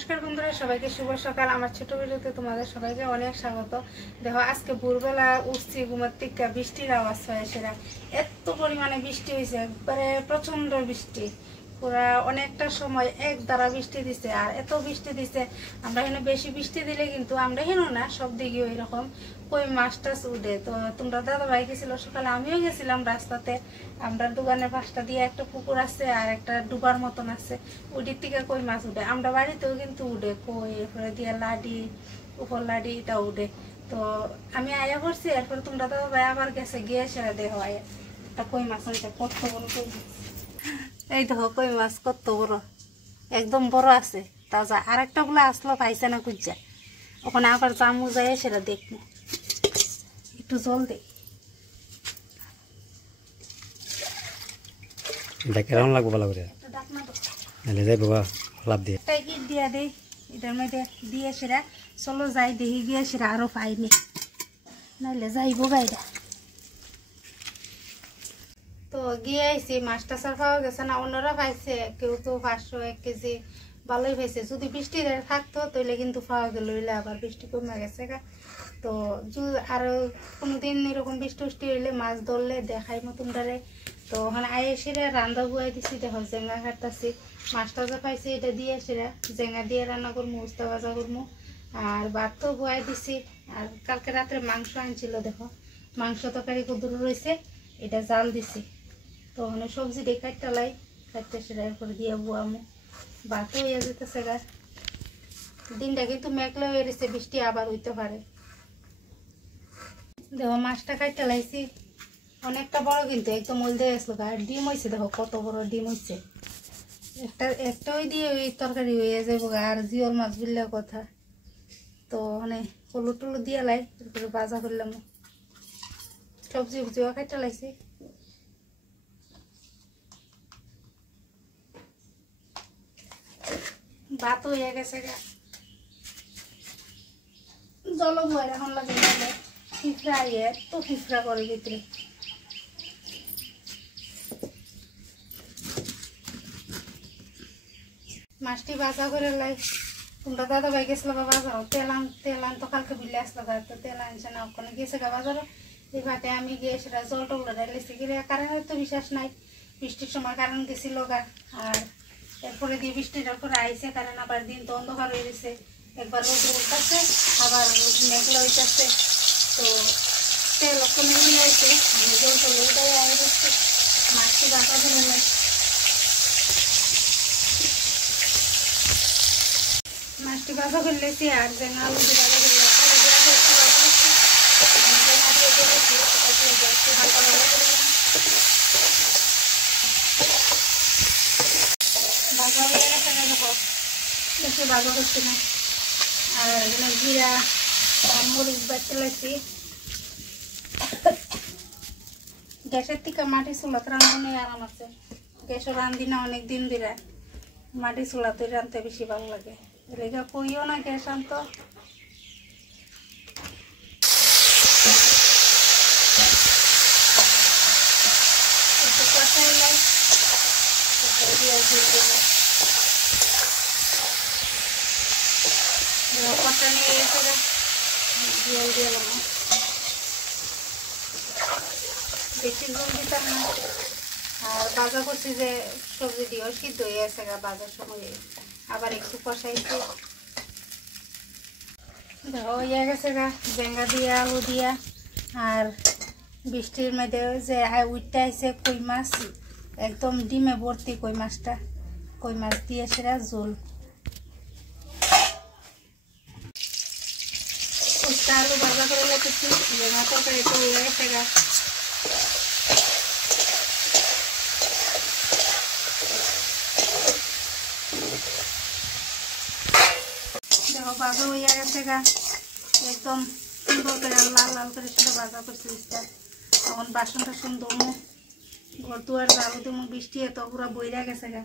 নমস্কার বন্ধুরা, সবাইকে শুভ সকাল। আমার ছোট ভিডিওতে তোমাদের সবাইকে অনেক স্বাগত। দেখো, আজকে ভোরবেলা উঠছি ঘুমার থেকে, বৃষ্টির আওয়াজ হয় সেরা। এত পরিমাণে বৃষ্টি হয়েছে, একবারে প্রচন্ড বৃষ্টি। পুরা অনেকটা সময় এক দ্বারা বৃষ্টি দিছে, আর এত বৃষ্টি দিছে আমরা এখানে বেশি বৃষ্টি দিলে কিন্তু আমরা হেন না, সব দিকে ওই রকম কই মাছ টাছ উঠে। তো তোমরা দাদা ভাই গেছিল সকালে, আমিও গেছিলাম রাস্তাতে। আমরা দোকানের পাশটা দিয়ে একটা পুকুর আছে আর একটা ডুবার মতন আছে, ওইটির থেকে কই মাছ উঠে। আমরা বাড়িতেও কিন্তু উঠে কই, এরপরে দিয়ে লাডি, উপর লাডি এটা উঠে। তো আমি আয়া করছি, এরপরে তোমরা দাদা ভাই আবার গেছে, গিয়ে সেরা দেহ আয়া একটা কই মাছ হয়েছে, কত বড় কই মাছ। এই দেখো কই মাছ কত বড়, একদম বড় আছে তাজা। আর একটা গুলো আসলো পাইছে না খুঁজা, ওখানে আবার জামু যায় সেটা দেখবো। একটু জল দে, এটা কেমন লাগবো ভালো করে নাহলে যাই বাবা লাভ দিয়ে একটা গিট দিয়া দেই এটার মধ্যে দিয়ে সেরা। চলো যাই দেখি গিয়ে সেরা আরো পাইনি, নাইলে যাইবো গাইডা। তো গিয়ে আইসি, মাছটা সার পাওয়া গেছে না, অন্যরা পাইছে, কেউ তো 500 1 কেজি ভালোই পাইছে। যদি বৃষ্টি থাকতো তাহলে কিন্তু পাওয়া গেল, হইলে আবার বৃষ্টি কমে গেছে গা। তো আরো কোনোদিন এরকম বৃষ্টি উষ্টি হইলে মাছ ধরলে দেখাই মতন ধরে। তো ওখানে আইসিরে রান্না বুয়াই দিছি, দেখো জেঙ্গা কাটতাছি। মাছটা যা পাইছি এটা দিয়ে সেরা জেঙ্গা দিয়ে রান্না করবো, উস্তা ভাজা করবো। আর ভাত তো বুয়াই দিছি। আর কালকে রাত্রে মাংস আনছিল, দেখো মাংস তরকারি কদুর রয়েছে, এটা জাল দিছি। তো ওখানে সবজি দিয়ে কাটটালাই কাটতে সেটা এরপরে দিয়ে বুয়ামো। ভাতও হয়ে যেতেছে গা। দিনটা কিন্তু মেঘলা হয়ে গেছে, বৃষ্টি আবার হইতে পারে। দেখো মাছটা কাটতে লাইছি, অনেকটা বড় কিন্তু একদম মলদে আসলো। আর ডিম হয়েছে, দেখো কত বড় ডিম হয়েছে। একটা ওই দিয়ে ওই তরকারি হয়ে যাবো। আর জিওল মাছ বললে কথা। তো মানে হলুদ টলুদ দিয়ে লাই, তারপরে ভাজা করলাম। সবজি বুঝিও কাটতে লাইছি। ভাত হয়ে গেছে গা, জল বয় এখন লাগে। পিঁপড়া এত পিঁপড়া করে ভিতরে। মাছটি ভাজা করে লাই। তোমরা দাদা ভাই গেছিল বাজারও, তেল আন তো কালকে বিলে আসলো গা। তো তেল আনছে না, ওখানে গেছে গা বাজারও। এই ভাটে আমি গিয়ে সেটা জল টল ডাইলেছি। গিয়ে কারেন্টের তো বিশ্বাস নাই, বৃষ্টির সময় কারেন্ট গেছিল গা। আর এরপরে দিয়ে বৃষ্টিটার পরে আইসে কারেন্ট, আবার দিন তো অন্ধকার হয়ে গেছে। একবার রোদ উঠতেছে, আবার মেঘলা হইতেছে। তো তেল কমে হয়ে যাইছে, আমি জল টল উঠাই আয় দিচ্ছি। মাছটি ভাজা ধরে নাই, মাছটি ভাজা করে লেছি। আর জেঙ্গা আলু দিয়ে ভাজা করে ভাজা হয়ে গেছে না, দেখো বেশি ভাজা করছি না। আর এখানে জিরা আর মরিচ বাড়তে লাগছি। গ্যাসের থেকে মাটি চুলাতে রান্ধনে আরাম আছে। গ্যাসও রান্ধি না অনেক দিন ধরে, মাটি চুলাতে রাঁধতে বেশি ভালো লাগে। এলাকা কইও না গ্যাস আনতো। একটু কষাই লাই, কষা নিয়ে এসে জল দিয়ে বেশি জল দিতাম না। আর ভাজা করছি যে সবজি দিয়েও সিদ্ধ হয়ে গেছে গা ভাজার সময়। আবার একটু কষাইছি, দেখো হয়ে গেছে গা জেঙ্গা দিয়া আলু দিয়া। আর বৃষ্টির মধ্যে যে উঠতে আইছে কই মাছ, একদম ডিমে ভর্তি কই মাছটা। কই মাছ দিয়ে সেরা ঝোল। উস্তা আলু ভাজা করে লেগেছি, জেঙ্গা তরকারি তো হয়ে গেছে গা। দেখো ভাজা হইয়া গেছে গা, একদম সুন্দর করে লাল লাল করে সেটা ভাজা করছি। তখন বাসন টাসন দমু, ঘর দুয়ার ঝাড়ু দেবো। বৃষ্টি এত পুরা বইরা গেছে গা।